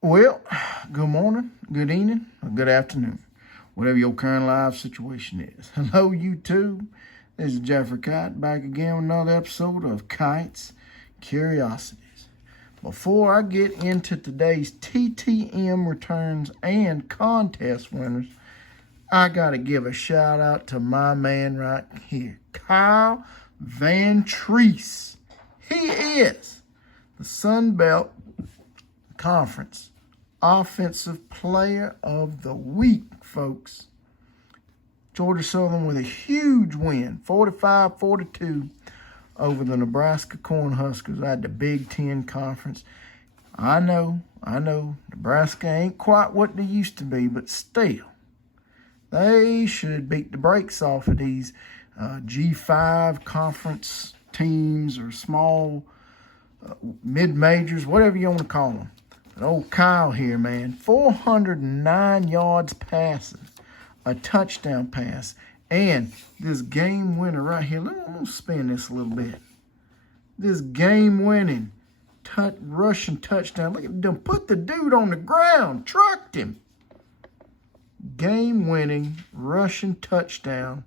Well, good morning, good evening, or good afternoon, whatever your current live situation is. Hello, YouTube. This is Hank Racicot back again with another episode of Kites Curiosities. Before I get into today's TTM returns and contest winners, I got to give a shout out to my man right here, Kyle Van Treese. He is the Sun Belt Conference Offensive Player of the Week, folks. Georgia Southern with a huge win, 45-42 over the Nebraska Cornhuskers at the Big Ten Conference. I know, Nebraska ain't quite what they used to be, but still, they should beat the brakes off of these G5 conference teams or small mid-majors, whatever you want to call them. But old Kyle here, man, 409 yards passing, a touchdown pass, and this game winner right here. Let me spin this a little bit. This game-winning rushing touchdown. Look at them. Put the dude on the ground. Trucked him. Game-winning rushing touchdown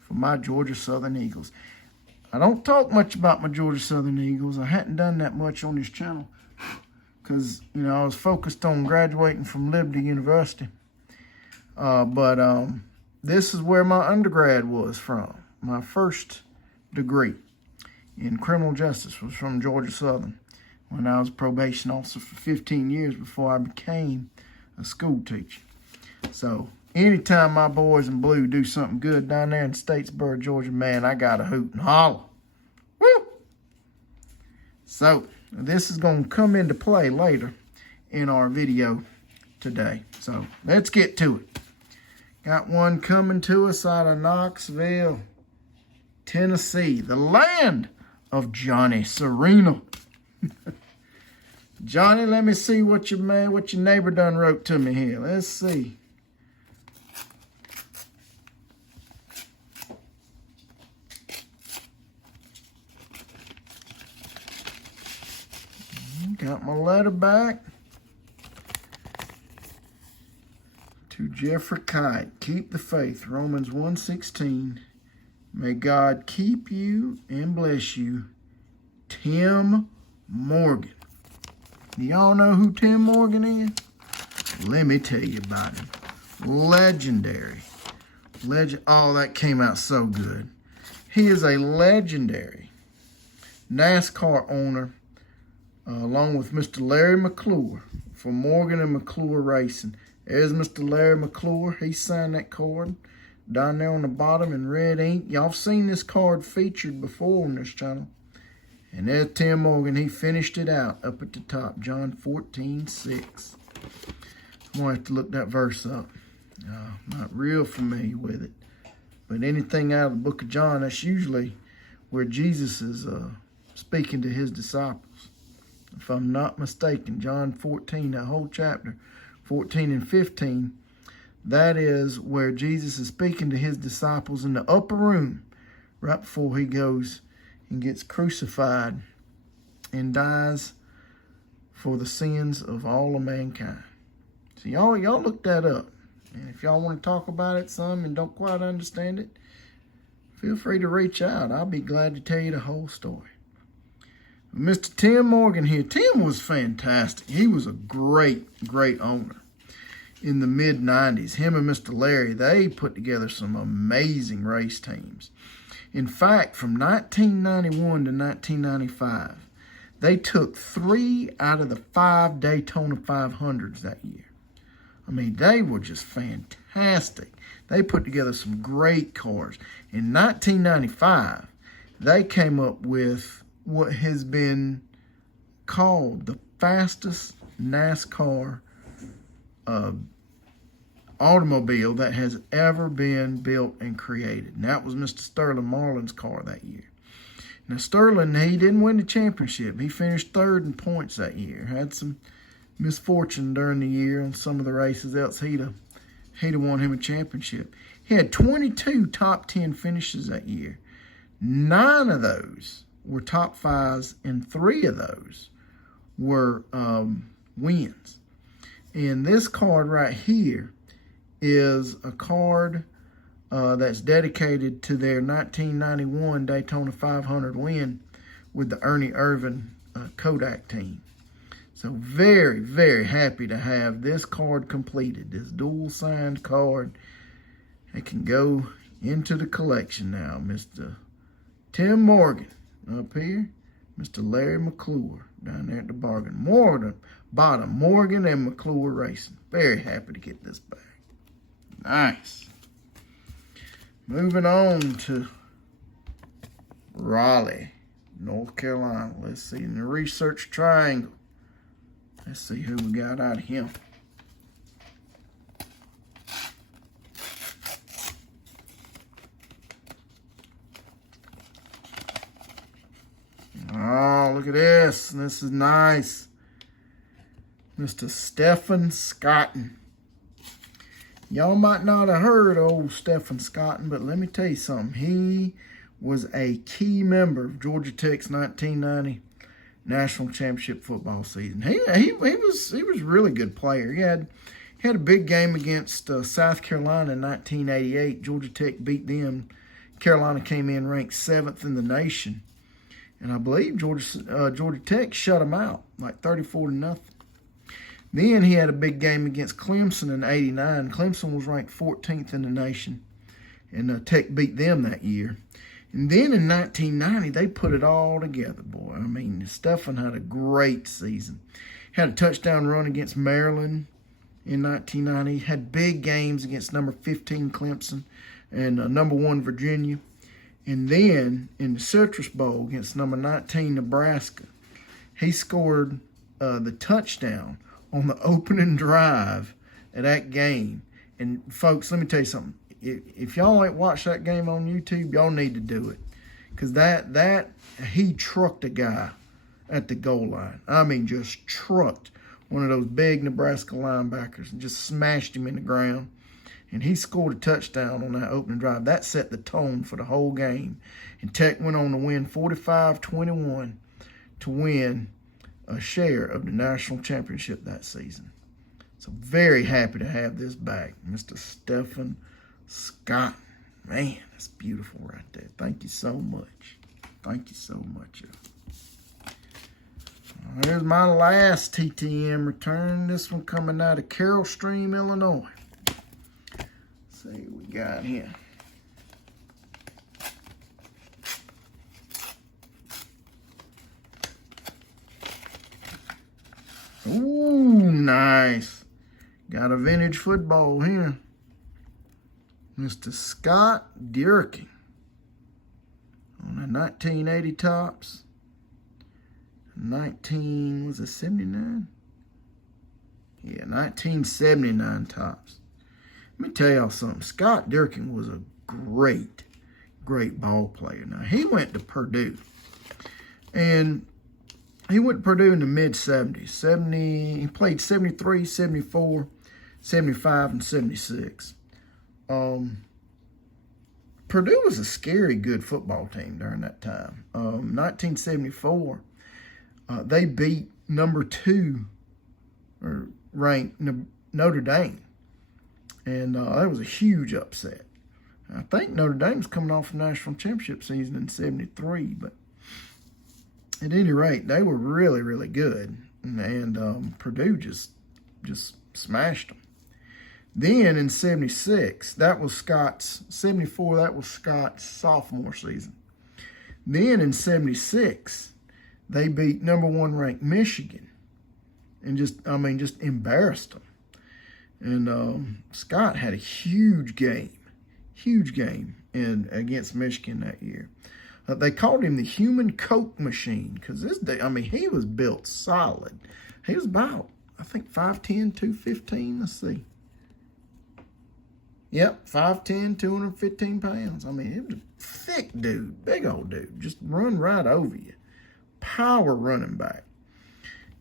for my Georgia Southern Eagles. I don't talk much about my Georgia Southern Eagles. I hadn't done that much on this channel because, I was focused on graduating from Liberty University. But this is where my undergrad was from. My first degree in criminal justice was from Georgia Southern when I was a probation officer for 15 years before I became a school teacher. So anytime my boys in blue do something good down there in Statesboro, Georgia, man, I got to hoot and holler. Woo! So this is going to come into play later in our video today. So let's get to it. Got one coming to us out of Knoxville, Tennessee, the land of Johnny Sereno. Johnny, let me see what your neighbor done wrote to me here. Let's see. Got my letter back. To Jeffrey Kite, keep the faith, Romans 1:16. May God keep you and bless you, Tim Morgan. Do y'all know who Tim Morgan is? Let me tell you about him. Legendary. Oh, that came out so good. He is a legendary NASCAR owner, along with Mr. Larry McClure for Morgan and McClure Racing. There's Mr. Larry McClure. He signed that card down there on the bottom in red ink. Y'all seen this card featured before on this channel. And there's Tim Morgan. He finished it out up at the top. John 14:6. I'm going to have to look that verse up. Not real familiar with it. But anything out of the book of John, that's usually where Jesus is speaking to his disciples. If I'm not mistaken, John 14, that whole chapter, 14 and 15, that is where Jesus is speaking to his disciples in the upper room right before he goes and gets crucified and dies for the sins of all of mankind. So y'all look that up. And if y'all want to talk about it some and don't quite understand it, feel free to reach out. I'll be glad to tell you the whole story. Mr. Tim Morgan here. Tim was fantastic. He was a great owner in the mid-90s. Him and Mr. Larry, they put together some amazing race teams. In fact, from 1991 to 1995, they took 3 out of the 5 Daytona 500s that year. I mean, they were just fantastic. They put together some great cars. In 1995, they came up with what has been called the fastest NASCAR automobile that has ever been built and created. And that was Mr. Sterling Marlin's car that year. Now, Sterling, he didn't win the championship. He finished 3rd in points that year. Had some misfortune during the year on some of the races, else he'd have won him a championship. He had 22 top 10 finishes that year. 9 of those were top 5s, and 3 of those were wins. And this card right here is a card that's dedicated to their 1991 Daytona 500 win with the Ernie Irvan Kodak team. So very, very happy to have this card completed. This dual signed card. It can go into the collection now. Mr. Tim Morgan up here. Mr. Larry McClure down there at the bottom. Morgan and McClure Racing. Very happy to get this back. Nice. Moving on to Raleigh, North Carolina. Let's see, in the research triangle. Let's see who we got out of him. Oh, look at this. This is nice. Mr. Stephen Scotton. Y'all might not have heard of old Stephen Scotton, but let me tell you something. He was a key member of Georgia Tech's 1990 National Championship football season. He was a really good player. He had a big game against South Carolina in 1988. Georgia Tech beat them. Carolina came in ranked 7th in the nation. And I believe Georgia Tech shut them out, like 34-0. Then he had a big game against Clemson in '89. Clemson was ranked 14th in the nation, and Tech beat them that year. And then in 1990, they put it all together, boy. I mean, Stephen had a great season. Had a touchdown run against Maryland in 1990. Had big games against number 15 Clemson and number 1 Virginia. And then in the Citrus Bowl against number 19 Nebraska, he scored the touchdown on the opening drive of that game. And folks, let me tell you something. If y'all ain't watched that game on YouTube, y'all need to do it. Because he trucked a guy at the goal line. I mean, just trucked one of those big Nebraska linebackers and just smashed him in the ground. And he scored a touchdown on that opening drive. That set the tone for the whole game. And Tech went on to win 45-21 to win a share of the national championship that season. So very happy to have this back. Mr. Stephen Scott. Man, that's beautiful right there. Thank you so much. Thank you so much. Here's my last TTM return. This one coming out of Carroll Stream, Illinois. See what we got here. Ooh, nice. Got a vintage football here. Mr. Scott Durkin on the 1980 tops. 79? Yeah, 1979 tops. Let me tell y'all something. Scott Durkin was a great ball player. Now, he went to Purdue. And he went to Purdue in the mid-70s. He played 73, 74, 75, and 76. Purdue was a scary good football team during that time. 1974, they beat number 2 ranked Notre Dame. And that was a huge upset. I think Notre Dame's coming off the national championship season in 73, but at any rate, they were really, really good. And Purdue just smashed them. Then in 76, that was Scott's, 74, that was Scott's sophomore season. Then in 76, they beat number 1 ranked Michigan and just embarrassed them. And Scott had a huge game against Michigan that year. They called him the human Coke machine because he was built solid. He was about, I think, 5'10", 215. Let's see. Yep, 5'10", 215 pounds. I mean, he was a thick dude, big old dude. Just run right over you. Power running back.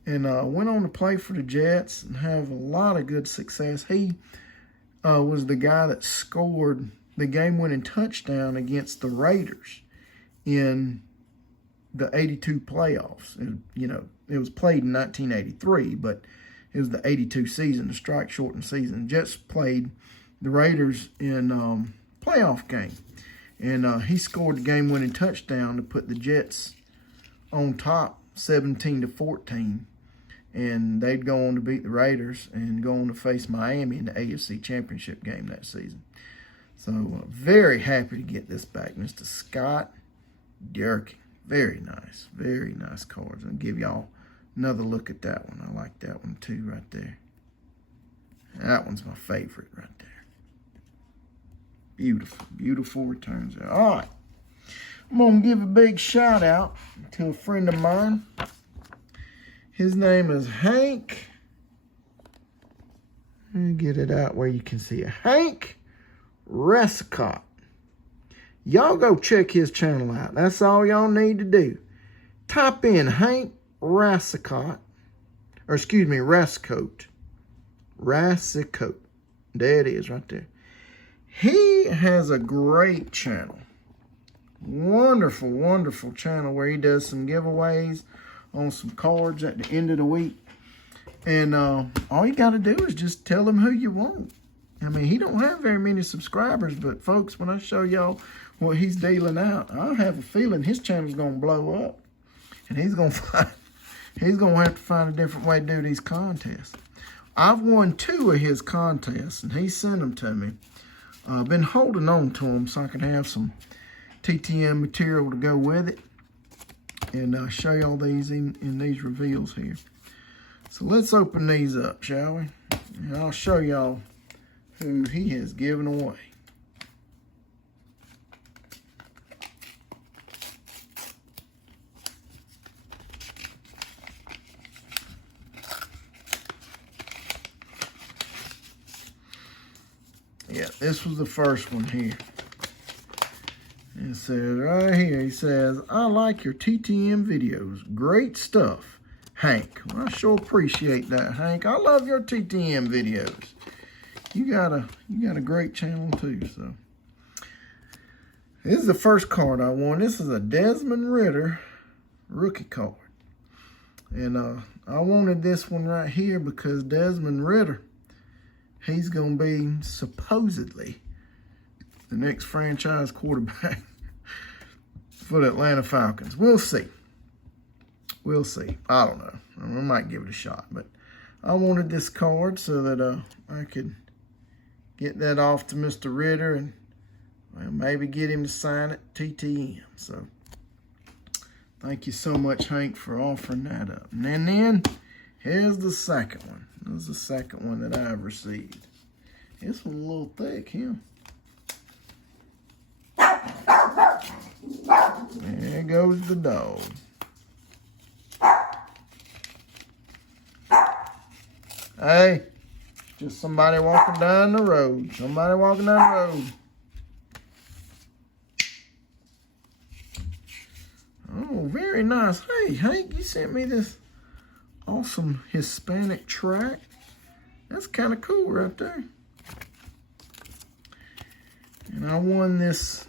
And went on to play for the Jets and have a lot of good success. He was the guy that scored the game-winning touchdown against the Raiders in the 82 playoffs. It was played in 1983, but it was the 82 season, the strike shortened season. Jets played the Raiders in playoff game. And he scored the game-winning touchdown to put the Jets on top 17-14. And they'd go on to beat the Raiders and go on to face Miami in the AFC Championship game that season. So very happy to get this back. Mr. Scott Durkin. Very nice cards. I'll give y'all another look at that one. I like that one too right there. That one's my favorite right there. Beautiful returns there. All right. I'm going to give a big shout out to a friend of mine. His name is Hank. Let me get it out where you can see it. Hank Racicot. Y'all go check his channel out. That's all y'all need to do. Type in Hank Racicot. Or excuse me, Racicot. Racicot. There it is right there. He has a great channel. Wonderful channel where he does some giveaways on some cards at the end of the week. And all you got to do is just tell him who you want. I mean, he don't have very many subscribers, but folks, when I show y'all what he's dealing out, I have a feeling his channel's going to blow up. And he's going to have to find a different way to do these contests. I've won 2 of his contests, and he sent them to me. I've been holding on to them so I can have some TTM material to go with it. And show y'all these in these reveals here. So let's open these up, shall we? And I'll show y'all who he has given away. Yeah, this was the first one here. It says right here, he says, I like your TTM videos. Great stuff, Hank. Well, I sure appreciate that, Hank. I love your TTM videos. You got a great channel too, so. This is the first card I won. This is a Desmond Ridder rookie card. And I wanted this one right here because Desmond Ridder, he's going to be supposedly the next franchise quarterback for the Atlanta Falcons. We'll see. We'll see. I don't know. I might give it a shot. But I wanted this card so that I could get that off to Mr. Ridder and maybe get him to sign it TTM. So thank you so much, Hank, for offering that up. And then here's the second one. This is the second one that I've received. This one's a little thick here. There goes the dog. Hey, just somebody walking down the road. Somebody walking down the road. Oh, very nice. Hey, Hank, you sent me this awesome Hispanic track. That's kind of cool right there. And I won this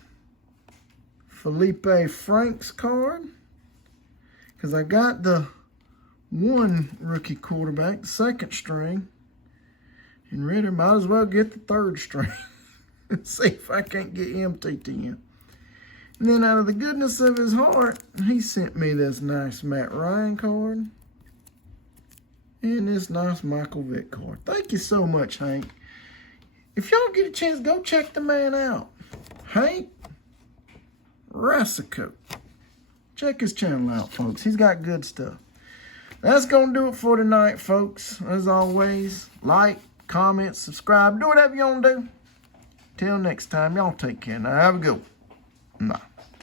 Felipe Franks card because I got the one rookie quarterback, the second string, and Ridder might as well get the third string and see if I can't get him TTM. And then out of the goodness of his heart, he sent me this nice Matt Ryan card and this nice Michael Vick card. Thank you so much, Hank. If y'all get a chance, go check the man out. Hank Racicot. Check his channel out, folks. He's got good stuff. That's going to do it for tonight, folks. As always, like, comment, subscribe. Do whatever you want to do. Till next time, y'all take care. Now, have a good one. Bye.